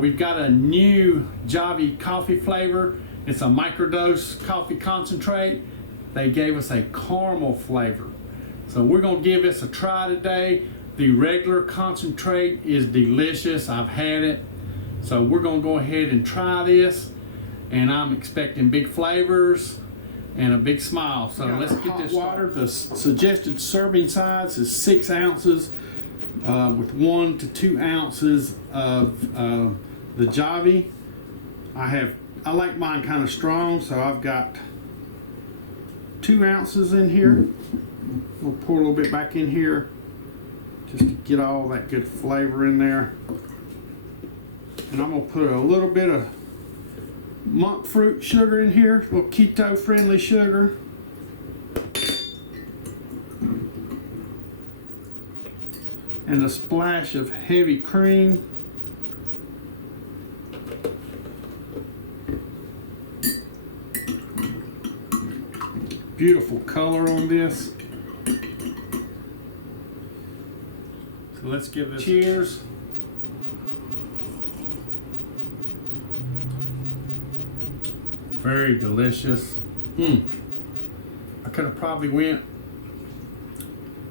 We've got a new JAVY coffee flavor. It's a microdose coffee concentrate. They gave us a caramel flavor. So we're gonna give this a try today. The regular concentrate is delicious. I've had it. So we're gonna go ahead and try this. And I'm expecting big flavors and a big smile. So let's get this water. The suggested serving size is 6 ounces with 1 to 2 ounces of the JAVY. I like mine kind of strong, so I've got 2 ounces in here. We'll pour a little bit back in here just to get all that good flavor in there. And I'm gonna put a little bit of monk fruit sugar in here, a little keto friendly sugar. And a splash of heavy cream. Beautiful color on this. So let's give this a cheers. Very delicious. I could have probably went,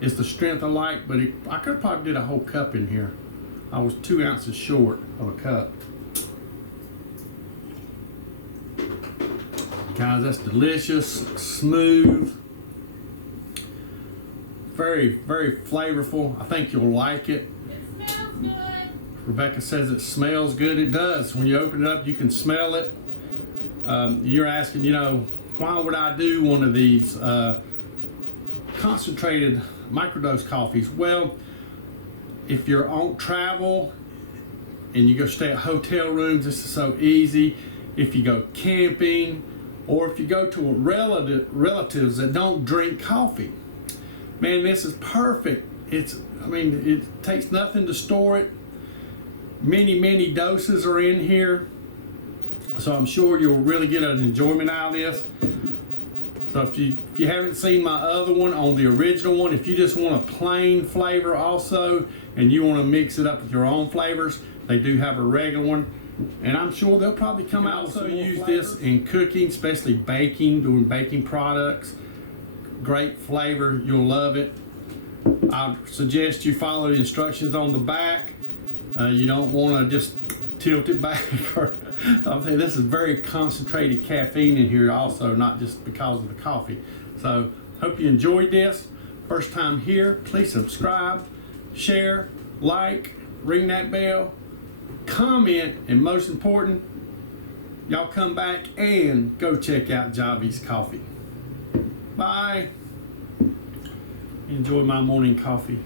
it's the strength I like, but I could have probably did a whole cup in here. I was 2 ounces short of a cup. Guys, that's delicious, smooth, very, very flavorful. I think you'll like it. It smells good. Rebecca says it smells good. It does. When you open it up, you can smell it. You're asking, you know, why would I do one of these concentrated microdose coffees? Well, if you're on travel and you go stay at hotel rooms, this is so easy. If you go camping, or if you go to relatives that don't drink coffee, man, this is perfect. It takes nothing to store it. Many doses are in here. So I'm sure you'll really get an enjoyment out of this. So if you haven't seen my other one, on the original one, if you just want a plain flavor also, and you want to mix it up with your own flavors, they do have a regular one. And I'm sure they'll probably come out with some more flavors. This in cooking, especially baking, doing baking products. Great flavor, you'll love it. I suggest you follow the instructions on the back. You don't want to just tilt it back or I'll tell you, this is very concentrated caffeine in here also, not just because of the coffee. So hope you enjoyed this. First time here, please subscribe, share, like, ring that bell, comment, and most important, y'all come back and go check out Javy's coffee. Bye. Enjoy my morning coffee.